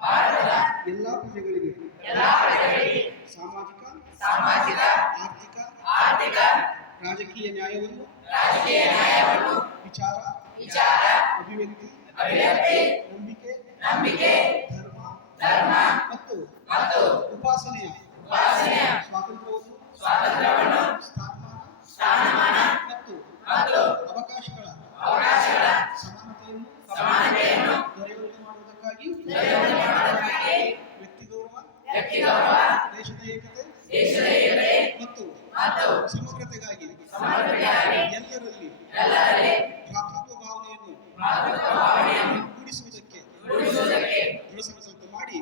ಭಾರತದ ಎಲ್ಲಾ ಪ್ರಜೆಗಳಿಗೆ ಸಾಮಾಜಿಕ ಆರ್ಥಿಕ ರಾಜಕೀಯ ನ್ಯಾಯವನ್ನು ವಿಚಾರ ಅಭಿವ್ಯಕ್ತಿ ನಂಬಿಕೆ ಧರ್ಮ ಮತ್ತು ಉಪಾಸನೆಯ ಸ್ವಾತಂತ್ರ್ಯವನ್ನು ಸ್ಥಾನಮಾನ ಮತ್ತು ಅವಕಾಶಗಳ ಸಮಾನತೆಯನ್ನು ದೊರೆಯುವಂತೆ ಮಾಡುವುದಕ್ಕಾಗಿ ವ್ಯಕ್ತಿ ಗೌರವ ದೇಶದ ಏಕತೆ ಮತ್ತು ಸಮಗ್ರತೆಗಾಗಿ ಎಲ್ಲರಲ್ಲಿ ಭ್ರಾತೃತ್ವ ಭಾವನೆಯನ್ನು ಮೂಡಿಸುವುದಕ್ಕೆ ದೃಢ ಸಂಕಲ್ಪ ಮಾಡಿ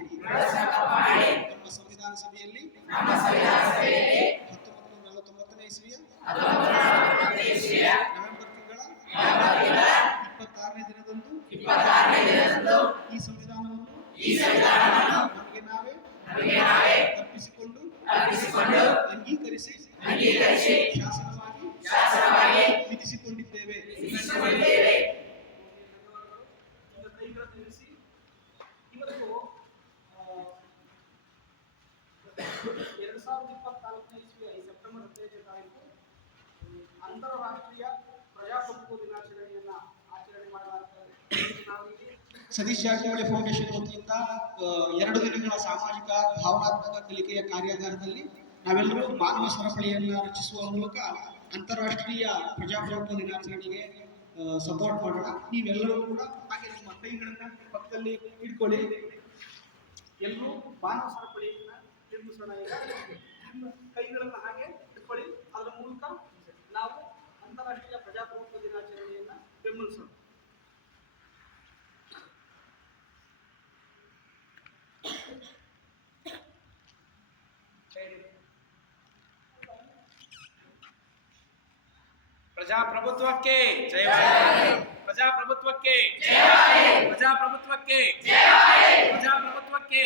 ನಮ್ಮ ಸಂವಿಧಾನ ಸಭೆಯಲ್ಲಿ 1949ನೇ ಇಸ್ವಿಯ ನವೆಂಬರ್ ತಿಂಗಳ 26ನೇ ದಿನದಂದು ಈ ಸಂವಿಧಾನವನ್ನು ನಮಗೆ ನಾವೇ ಅರ್ಪಿಸಿಕೊಂಡು ಅಂಗೀಕರಿಸಿ ಶಾಸನವಾಗಿ ವಿಧಿಸಿಕೊಂಡಿದ್ದೇವೆ. ಇವತ್ತು 2024ನೇ ಇಸ್ವಿಯ ಸೆಪ್ಟೆಂಬರ್ 15ನೇ ತಾರೀಕು ಅಂತಾರಾಷ್ಟ್ರೀಯ ಪ್ರಜಾಪ್ರಭುತ್ವ ದಿನಾಚರಣೆಯನ್ನ ಆಚರಣೆ ಮಾಡಲಾಗುತ್ತದೆ. ಸತೀಶ್ ಜಾರಕಿಹೊಳಿ ಫೌಂಡೇಶನ್ ವತಿಯಿಂದ 2 ದಿನಗಳ ಸಾಮಾಜಿಕ ಭಾವನಾತ್ಮಕ ಕಲಿಕೆಯ ಕಾರ್ಯಾಗಾರದಲ್ಲಿ ನಾವೆಲ್ಲರೂ ಮಾನವ ಸರಪಳಿಯನ್ನು ರಚಿಸುವ ಮೂಲಕ ಅಂತಾರಾಷ್ಟ್ರೀಯ ಪ್ರಜಾಪ್ರಭುತ್ವ ದಿನಾಚರಣೆಗೆ ಸಪೋರ್ಟ್ ಮಾಡೋಣ. ನೀವೆಲ್ಲರೂ ಕೂಡ ಹಾಗೆ ನಿಮ್ಮ ಕೈಗಳನ್ನ ಪಕ್ಕದಲ್ಲಿ ಇಟ್ಕೊಳ್ಳಿ. ಎಲ್ಲರೂ ಮಾನವ ಸರಪಳಿಯನ್ನ ನಿರ್ಮಿಸೋಣ. ಕೈಗಳನ್ನ ಹಾಗೆ ಇಟ್ಕೊಳ್ಳಿ. ಅದರ ಮೂಲಕ ನಾವು ಅಂತಾರಾಷ್ಟ್ರೀಯ ಪ್ರಜಾಪ್ರಭುತ್ವ ದಿನಾಚರಣೆಯನ್ನ ಬೆಂಬಲಿಸೋಣ. ಪ್ರಜಾಪ್ರಭುತ್ವಕ್ಕೆ ಪ್ರಜಾಪ್ರಭುತ್ವಕ್ಕೆ ಪ್ರಜಾಪ್ರಭುತ್ವಕ್ಕೆ ಪ್ರಜಾಪ್ರಭುತ್ವಕ್ಕೆ